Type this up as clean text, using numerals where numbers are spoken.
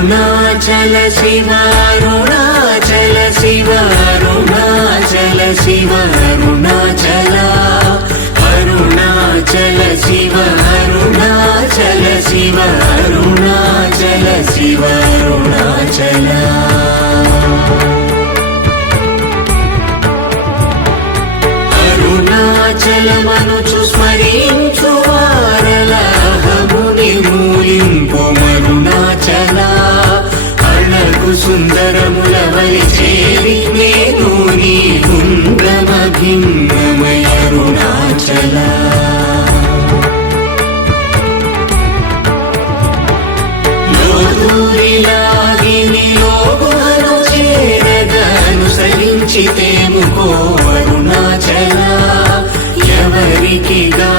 అరుణాచల శివ అరుణాచల శివ అరుణాచల శివ అరుణాచల అరుణాచల శివ అరుణాచల శివ అరుణాచల శివ అరుణాచల అరుణాచలమనుచు స్మరించు వారలహముని మూలింపు మరుణాచల అణకు సుందరముల వలి చేరి నేను నీ గుండ్రమ భిన్నమయ అరుణాచల లోదూరిలాగిని లోగుహను చేరగనుసరించితేముకో అరుణాచల ఎవరికి గా